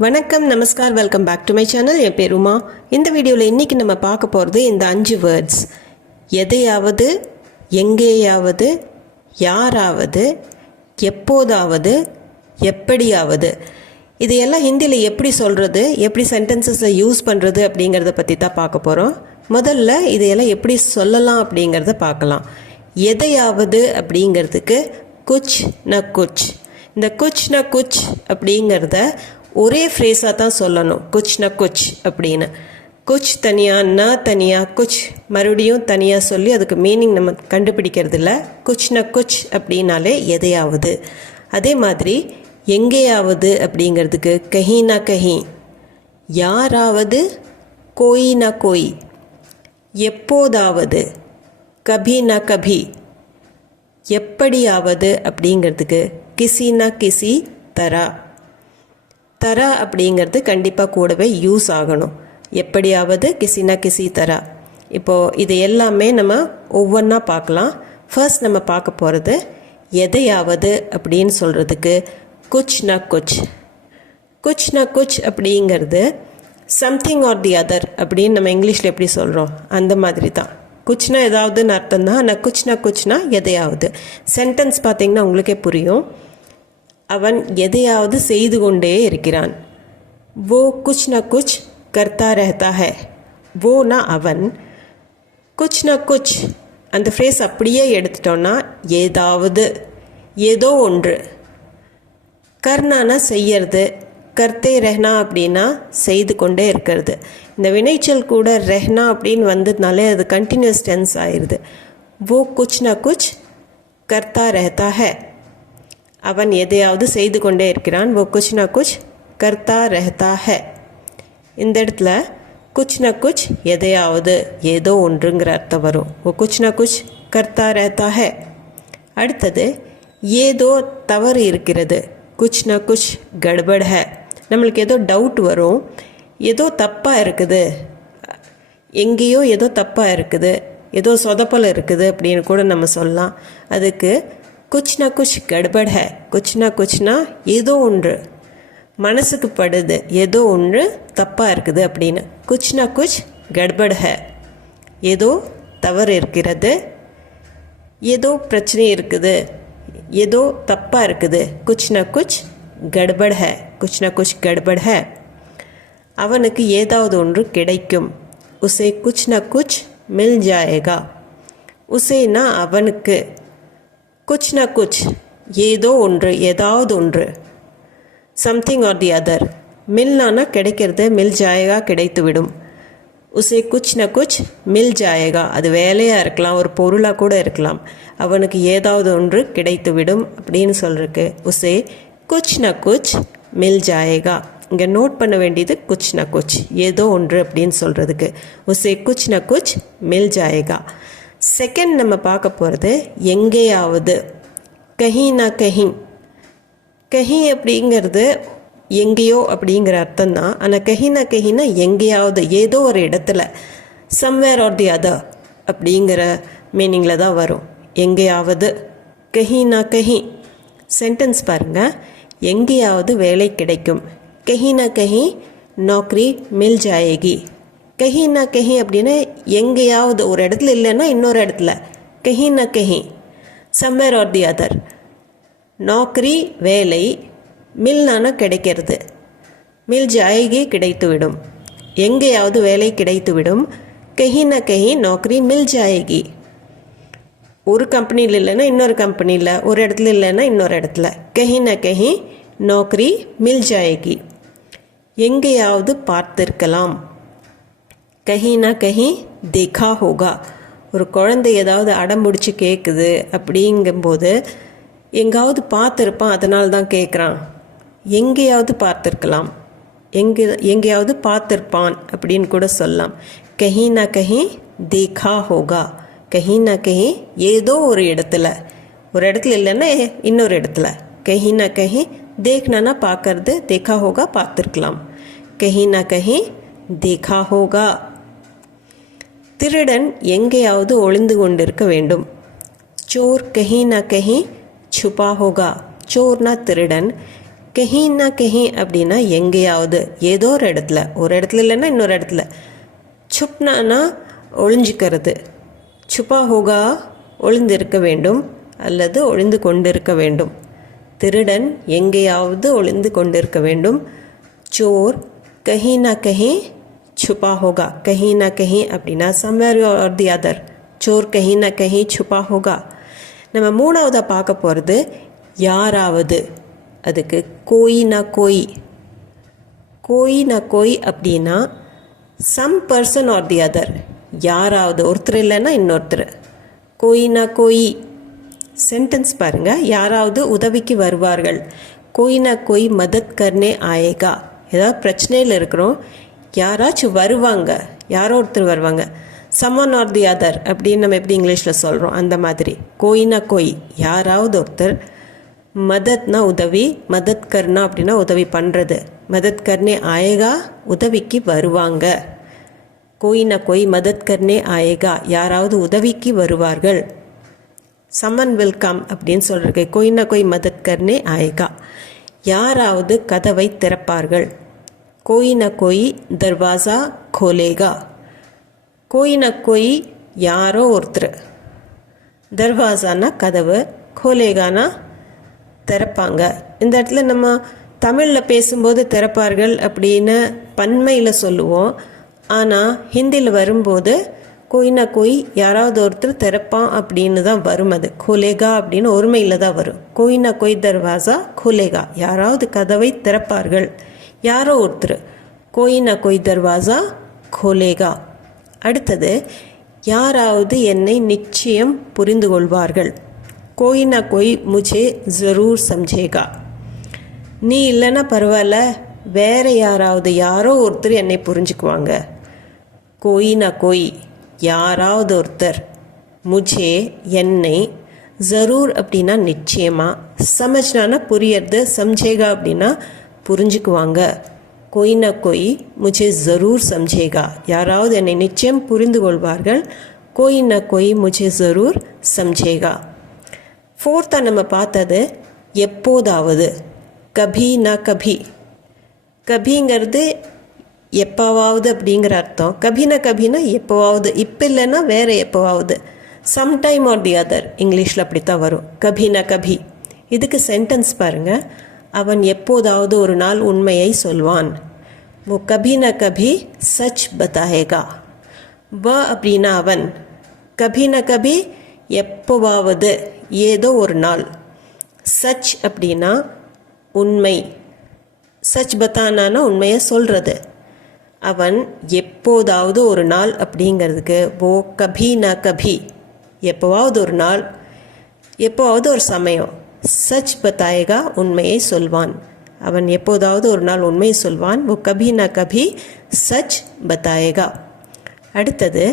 வணக்கம், நமஸ்கார், welcome back to my channel. என் பேர் உமா. இந்த வீடியோவில் இன்றைக்கி நம்ம பார்க்க போகிறது இந்த 5 வேர்ட்ஸ். எதையாவது, எங்கேயாவது, யாராவது, எப்போதாவது, எப்படியாவது. இதையெல்லாம் ஹிந்தியில் எப்படி சொல்கிறது, எப்படி சென்டென்சஸில் யூஸ் பண்ணுறது அப்படிங்கிறத பற்றி தான் பார்க்க போகிறோம். முதல்ல இதையெல்லாம் எப்படி சொல்லலாம் அப்படிங்கிறத பார்க்கலாம். எதையாவது அப்படிங்கிறதுக்கு குச் ந குச். இந்த குச் ந குச் அப்படிங்கிறத ஒரே ஃப்ரேஸாக தான் சொல்லணும். குச் ந குச் அப்படின்னு. குச் தனியாக, ந தனியாக, குச் மறுபடியும் தனியாக சொல்லி அதுக்கு மீனிங் நம்ம கண்டுபிடிக்கிறது இல்லை. குச் ந குச் அப்படின்னாலே எதையாவது. அதே மாதிரி எங்கேயாவது அப்படிங்கிறதுக்கு கஹி ந கஹி. யாராவது கோயி ந கோயி. எப்போதாவது கபி ந கபி. எப்படியாவது அப்படிங்கிறதுக்கு கிசி ந கிசி தரா. தரா அப்படிங்கிறது கண்டிப்பாக கூடவே யூஸ் ஆகணும். எப்படியாவது கிசினா கிசி தரா. இப்போது இது எல்லாமே நம்ம ஒவ்வொன்றா பார்க்கலாம். ஃபர்ஸ்ட் நம்ம பார்க்க போகிறது எதையாவது அப்படின்னு சொல்கிறதுக்கு குச் ந குச். குச் ந குச் அப்படிங்கிறது சம்திங் ஆர் தி அதர் அப்படின்னு நம்ம இங்கிலீஷில் எப்படி சொல்கிறோம் அந்த மாதிரி தான். குச்னா ஏதாவதுன்னு அர்த்தம் தான். ஆனால் குச் ந குச்னா எதையாவது. சென்டென்ஸ் பார்த்திங்கன்னா உங்களுக்கே புரியும். அவன் எதையாவது செய்து கொண்டே இருக்கிறான். वो कुछ न कुछ करता रहता है. वो ना அவன், कुछ न कुछ அந்த ஃப்ரேஸ் அப்படியே எடுத்துட்டோன்னா ஏதாவது, ஏதோ ஒன்று. கர்னானா செய்யறது, கர்த்தே ரெஹ்னா அப்படின்னா செய்து கொண்டே இருக்கிறது. இந்த வினைச்சல் கூட ரெஹ்னா அப்படின்னு வந்ததுனாலே அது கண்டினியூஸ் டென்ஸ் ஆயிடுது. वो कुछ न कुछ करता रहता है. அவன் எதையாவது செய்து கொண்டே இருக்கிறான். वो कुछ न कुछ करता रहता है. இந்த இடத்துல कुछ न कुछ எதையாவது, ஏதோ ஒன்றுங்கிற அர்த்தம் வரும். वो कुछ न कुछ करता रहता है. அடுத்தது ஏதோ தவறு இருக்கிறது. कुछ न कुछ गड़बड़ है. நம்மளுக்கு ஏதோ டவுட் வரும். ஏதோ தப்பாக இருக்குது, எங்கேயோ ஏதோ தப்பாக இருக்குது, ஏதோ சொதப்பல் இருக்குது அப்படின்னு கூட நம்ம சொல்லலாம். அதுக்கு குச் ந குச் கட்பட் ஹே. குச் ந குச்னா ஏதோ ஒன்று மனசுக்கு படுது, ஏதோ ஒன்று தப்பாக இருக்குது அப்படின்னு. குச் ந குச் கட்பட் ஹே. ஏதோ தவறு இருக்கிறது, ஏதோ பிரச்சனை இருக்குது, ஏதோ தப்பாக இருக்குது. குச் ந குச் கட்பட் ஹே. குச் ந குச் கட்பட் ஹே. அவனுக்கு ஏதாவது ஒன்று கிடைக்கும். உசே குச் ந குச் மில் ஜாயேகா. உசேனா அவனுக்கு, குச் ந குச் ஏதோ ஒன்று, ஏதாவது ஒன்று. Something or the other. மில்னானா கிடைக்கிறது, மில் ஜாயேகா கிடைத்துவிடும். உசே குச் ந குச் மில் ஜாயேகா. அது வேலையாக இருக்கலாம், ஒரு பொருளாக கூட இருக்கலாம். அவனுக்கு ஏதாவது ஒன்று கிடைத்துவிடும் அப்படின்னு சொல்கிறதுக்கு உசே குச் ந குச் மில் ஜாயேகா. இங்கே நோட் பண்ண வேண்டியது குச் ந குச் ஏதோ ஒன்று அப்படின்னு சொல்கிறதுக்கு உசே குச் ந குச் மில் ஜாயேகா. செகண்ட் நம்ம பார்க்க போகிறது எங்கேயாவது. கஹி ந கஹி. கஹி அப்படிங்கிறது எங்கேயோ அப்படிங்கிற அர்த்தம் தான். ஆனால் கஹி ந கஹினா எங்கேயாவது, ஏதோ ஒரு இடத்துல. சம்வேர் ஆர் தி அதர் அப்படிங்கிற மீனிங்கில் தான் வரும். எங்கேயாவது கஹி ந கஹி. சென்டென்ஸ் பாருங்கள். எங்கேயாவது வேலை கிடைக்கும். கஹி ந கஹி நௌக்கரி மில் ஜாயேகி. கஹி ந கஹி அப்படின்னா எங்கேயாவது, ஒரு இடத்துல இல்லைன்னா இன்னொரு இடத்துல. கஹி ந கஹி சம்வேர் ஆர் தி அதர். நௌக்கரி வேலை, மில்னானா கிடைக்கிறது, மில் ஜாயேகி கிடைத்துவிடும். எங்கேயாவது வேலை கிடைத்துவிடும். கஹி ந கஹி நௌக்கரி மில் ஜாயேகி. ஒரு கம்பெனியில் இல்லைன்னா இன்னொரு கம்பெனியில், ஒரு இடத்துல இல்லைன்னா இன்னொரு இடத்துல. கஹி ந கஹி நௌக்கரி மில் ஜாயேகி. எங்கேயாவது பார்த்திருக்கலாம். கஹி ந கஹி தேகா ஹோகா. ஒரு குழந்தை ஏதாவது அடம்பிடிச்சி கேட்குது அப்படிங்கும்போது எங்காவது பார்த்துருப்பான், அதனால தான் கேட்குறான். எங்கேயாவது பார்த்துருக்கலாம், எங்கேயாவது பார்த்துருப்பான் அப்படின்னு கூட சொல்லலாம். கஹி ந கஹி தேகா ஹோகா. கஹி ந கஹி ஏதோ ஒரு இடத்துல, ஒரு இடத்துல இல்லைன்னா இன்னொரு இடத்துல. கஹி ந கஹி தேக்னா பார்க்கறது, தேகா ஹோகா பார்த்துருக்கலாம். கஹி ந கஹி தேகா ஹோகா. திருடன் எங்கேயாவது ஒளிந்து கொண்டிருக்க வேண்டும். சோர் கஹி ந கஹி छुपा होगा. चोरना திருடன் கஹீன்னா கஹீ அப்படின்னா எங்கேயாவது, ஏதோ ஒரு இடத்துல இல்லைன்னா இன்னொரு இடத்துல. சுப்னானா ஒளிஞ்சிக்கிறது. சுப்பா ஹோகா ஒளிந்திருக்க வேண்டும் அல்லது ஒளிந்து கொண்டிருக்க வேண்டும். திருடன் எங்கேயாவது ஒளிந்து கொண்டிருக்க வேண்டும். சோர் கஹீனா கஹீ छुपा होगा. कहीं ना कहीं அப்படின்னா somewhere or the other. चोर कहीं ना कहीं छुपा होगा. நம்ம மூணாவதாக பார்க்க போகிறது யாராவது. அதுக்கு கோய் நா கோய். கோய் நா கோய் அப்படின்னா some person or the other. யாராவது, ஒருத்தர் இல்லைன்னா இன்னொருத்தர். கோய் நா கோய். சென்டென்ஸ் பாருங்கள். யாராவது உதவிக்கு வருவார்கள். கோய் நா கோய் மதத் கர்னே ஆயேகா. ஏதாவது பிரச்சனையில் இருக்கிறோம், யாராச்சும் வருவாங்க, யாரோ ஒருத்தர் வருவாங்க. சம்மன் ஆர் தி அதர் அப்படின்னு நம்ம எப்படி இங்கிலீஷில் சொல்கிறோம், அந்த மாதிரி. கோயினா கோய், யாராவது ஒருத்தர். மதத்னா உதவி, மதத் கர்னா அப்படின்னா உதவி பண்ணுறது. மதத் கர்னே ஆயேகா, உதவிக்கு வருவாங்க. கோயினா கோய் மதத் கர்னே ஆயேகா, யாராவது உதவிக்கு வருவார்கள். சம்மன் வில் கம் அப்படின்னு சொல்கிறது. கோயினா கோய் மதத் கர்னே ஆயேகா, யாராவது கதவை திறப்பார்கள். कोई न कोई दरवाज़ा खोलेगा. कोई न कोई யாரோ ஒருத்தர். தர்வாசானா கதவு, கோலேகானா திறப்பாங்க. இந்த இடத்துல நம்ம தமிழில் பேசும்போது திறப்பார்கள் அப்படின்னு பன்மையில் சொல்லுவோம். ஆனால் ஹிந்தியில் வரும்போது கோயினா கோய் யாராவது ஒருத்தர் திறப்பான் அப்படின்னு தான் வரும். அது கோலேகா அப்படின்னு ஒருமையில் தான் வரும். கோயினா கோய் தர்வாசா கோலேகா, யாராவது கதவை திறப்பார்கள். யாரோ ஒருத்தர். கோய் நா கோய் தர்வாசா கோலேகா. அடுத்தது யாராவது என்னை நிச்சயம் புரிந்து கொள்வார்கள். கோய் நா கோய் முझे ज़रूर समझेगा. நீ இல்லைன்னா பரவாயில்ல, வேற யாராவது, யாரோ ஒருத்தர் என்னை புரிஞ்சுக்குவாங்க. கோய் நா கோய் யாராவது ஒருத்தர், முझे என்னை, ज़रूर அப்படின்னா நிச்சயமாக, சமஜ்னானா புரியறது, சம்ஜேகா அப்படின்னா புரிஞ்சுக்குவாங்க. கோய் நா கோய் முझे ज़रूर समझेगा, யாராவது என்னை நிச்சயம் புரிந்து கொள்வார்கள். கோய் நா கோய் முझे ज़रूर समझेगा. ஃபோர்த்தாக நம்ம பார்த்தது எப்போதாவது. கபி நா கபி. கபிங்கிறது எப்போவாவது அப்படிங்கிற அர்த்தம். கபினா கபினா எப்போவாவது, இப்போ இல்லைன்னா வேறு எப்போவாவது. சம்டைம் ஆர் தி அதர் இங்கிலீஷில் அப்படித்தான் வரும். கபினா கபி. இதுக்கு சென்டென்ஸ் பாருங்கள். அவன் எப்போதாவது ஒரு நாள் உண்மையை சொல்வான். वो कभी न कभी सच बताएगा. वह அப்படின்னா அவன், கபி ந கபி எப்போவாவது, ஏதோ ஒரு நாள். சச் அப்படின்னா உண்மை. சச் பத்தானானா உண்மையை சொல்கிறது. அவன் எப்போதாவது ஒரு நாள் அப்படிங்கிறதுக்கு वो कभी न कभी எப்போவாவது ஒரு நாள், எப்போவாவது ஒரு சமயம். சச் பத்தாயேகா உண்மையை சொல்வான். அவன் எப்போதாவது ஒரு நாள் உண்மையை சொல்வான். वो कभी न कभी सच बताएगा. அடுத்தது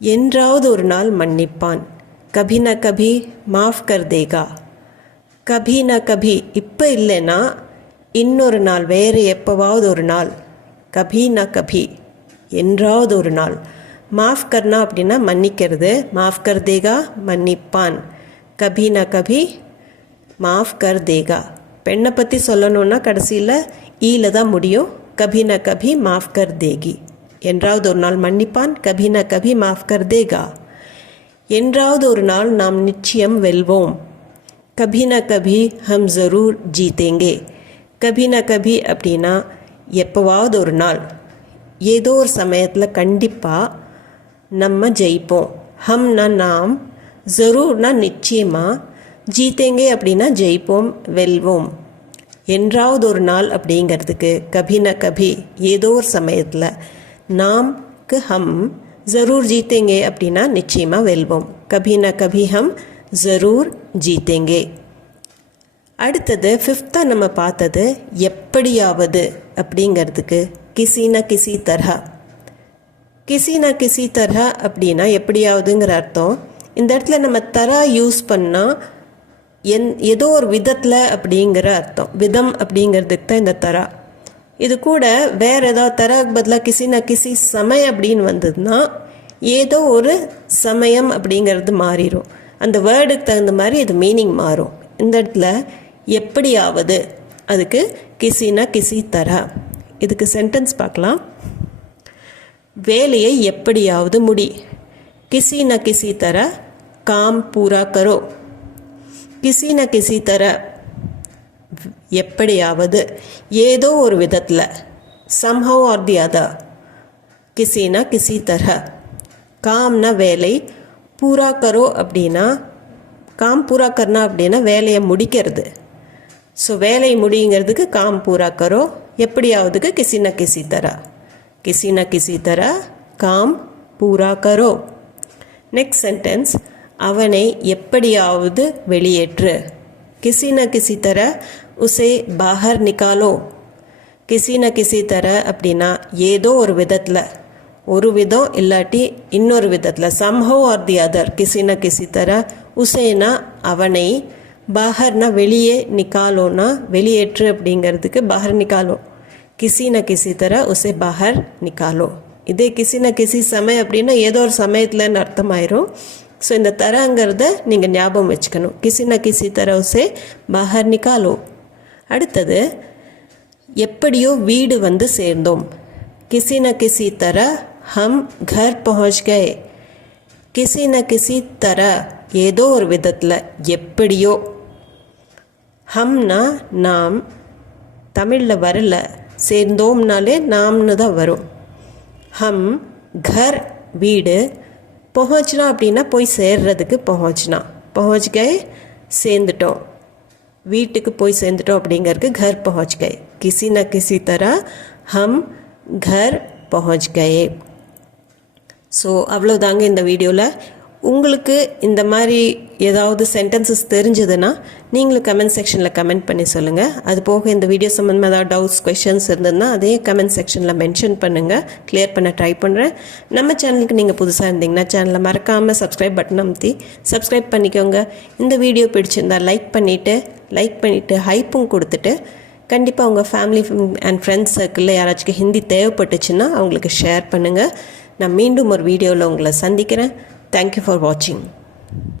என்றாவது ஒரு நாள் மன்னிப்பான். कभी न कभी माफ़ कर देगा. कभी न कभी இப்போ இல்லைன்னா இன்னொரு நாள், வேறு எப்போவாவது ஒரு நாள். कभी न कभी என்றாவது ஒரு நாள். माफ़ करना அப்படின்னா மன்னிக்கிறது. माफ़ कर देगा மன்னிப்பான். कभी न कभी माफ़ कर देगा. பெண்ணை பற்றி சொல்லணுன்னா கடைசியில் ஈல தான் முடியும். கபி ந கபி மாஃப் கர் தேகி. என்றாவது ஒரு நாள் மன்னிப்பான். கபி ந கபி மாஃப் கர் தேகா. என்றாவது ஒரு நாள் நாம் நிச்சயம் வெல்வோம். கபி ந கபி ஹம் ज़रूर ஜீத்தேங்கே. கபி ந கபி அப்படின்னா எப்போவாவது ஒரு நாள், ஏதோ ஒரு சமயத்தில் கண்டிப்பாக நம்ம ஜெயிப்போம். ஹம்னா நாம், ज़रूरனா நிச்சயமாக, ஜீத்தேங்கே அப்படின்னா ஜெயிப்போம், வெல்வோம். என்றாவது ஒரு நாள் அப்படிங்கிறதுக்கு கபி ந கபி ஏதோ ஒரு சமயத்தில், நாம்க்கு ஹம், ज़रूर ஜீத்தேங்கே அப்படின்னா நிச்சயமாக வெல்வோம். கபி ந கபி ஹம் ज़रूर ஜீத்தேங்கே. அடுத்தது ஃபிஃப்த்தாக நம்ம பார்த்தது எப்படியாவது அப்படிங்கிறதுக்கு கிசி ந கிசி தரஹா. கிசி ந கிசி தரஹா அப்படின்னா எப்படியாவதுங்கிற அர்த்தம். இந்த இடத்துல நம்ம தரா யூஸ் பண்ணால் ஏதோ ஒரு விதத்தில் அப்படிங்கிற அர்த்தம். விதம் அப்படிங்கிறதுக்கு தான் இந்த தரா. இது கூட வேறு ஏதாவது தராக்கு பதிலாக கிசி ந கிசி சமயம் அப்படின்னு வந்ததுன்னா ஏதோ ஒரு சமயம் அப்படிங்கிறது மாறிடும். அந்த வேர்டுக்கு தகுந்த மாதிரி இது மீனிங் மாறும். இந்த இடத்துல எப்படியாவது அதுக்கு கிசி ந கிசி தரா. இதுக்கு சென்டென்ஸ் பார்க்கலாம். வேலையை எப்படியாவது முடி. கிசி ந கிசி தரா காம் பூரா கரோ. கிசி ந கிசி தரா எப்படியாவது, ஏதோ ஒரு விதத்தில், somehow or the other, Kizie ந கிசி தரா. காம்னா வேலை, பூரா கரோ அப்படின்னா, காம் பூரா கர்னா அப்படின்னா வேலையை முடிக்கிறது. ஸோ வேலை முடிங்கிறதுக்கு காம் பூரா கரோ, எப்படியாவதுக்கு கிசி ந கிசி தரா. கிசி ந கிசி தரா காம் பூரா கரோ. நெக்ஸ்ட் சென்டென்ஸ், அவனை எப்படியாவது வெளியேற்று. கிசி ந கிசி தர உசே பாஹர் நிக்காலோ. கிசி ந கிசி தர அப்படின்னா ஏதோ ஒரு விதத்தில், ஒரு விதம் இல்லாட்டி இன்னொரு விதத்தில், somehow or the other, Kizie ந கிசி தர. உசேனா அவனை, பாஹர்னா வெளியே, நிக்காலோனா வெளியேற்று அப்படிங்கிறதுக்கு பாஹர் நிக்காலோ. கிசி ந கிசி தர உசே பாஹர் நிக்காலோ. இதே கிசி ந கிசி சமயம் அப்படின்னா ஏதோ ஒரு சமயத்தில்னு அர்த்தமாயிரும். ஸோ இந்த தரங்கிறத நீங்கள் ஞாபகம் வச்சுக்கணும். கிசி ந கிசி தர உசே பாஹர் நிக்காலோ. அடுத்தது, எப்படியோ வீடு வந்து சேர்ந்தோம். கிசி ந கிசி தர ஹம் கர் பஹுச் கயே. கிசி ந கிசி தர ஏதோ ஒரு விதத்தில், எப்படியோ. ஹம்னா நாம், தமிழில் வரல, சேர்ந்தோம்னாலே நாம்னு தான் வரும். ஹம் கர் வீடு, பஹுச்னா அப்படின்னா போய் சேர்றதுக்கு பஹுச்னா, பஹுச் கயே சேர்ந்துட்டோம், வீட்டுக்கு போய் சேர்ந்துட்டோம் அப்படிங்கிறதுக்கு घर पहुंच गए. किसी न किसी तरह हम घर पहुंच गए. ஸோ அவ்வளோதாங்க இந்த வீடியோவில். உங்களுக்கு இந்த மாதிரி ஏதாவது சென்டென்சஸ் தெரிஞ்சதுன்னா நீங்களும் கமெண்ட் செக்ஷனில் கமெண்ட் பண்ணி சொல்லுங்கள். அது போக இந்த வீடியோ சம்மந்தமாக ஏதாவது டவுட்ஸ், கொஷின்ஸ் இருந்ததுன்னா அதே கமெண்ட் செக்ஷனில் மென்ஷன் பண்ணுங்கள். கிளியர் பண்ண ட்ரை பண்ணுறேன். நம்ம சேனலுக்கு நீங்கள் புதுசாக இருந்தீங்கன்னா சேனலை மறக்காமல் சப்ஸ்கிரைப் பட்டன் அமுத்தி சப்ஸ்கிரைப் பண்ணிக்கோங்க. இந்த வீடியோ பிடிச்சிருந்தால் லைக் பண்ணிவிட்டு ஹைப்பும் கொடுத்துட்டு, கண்டிப்பாக உங்கள் ஃபேமிலி அண்ட் ஃப்ரெண்ட்ஸ் சர்க்கிளில் யாராச்சும் ஹிந்தி தேவைப்பட்டுச்சுன்னா அவங்களுக்கு ஷேர் பண்ணுங்கள். நான் மீண்டும் ஒரு வீடியோவில் உங்களை சந்திக்கிறேன். தேங்க்யூ ஃபார் வாட்சிங்.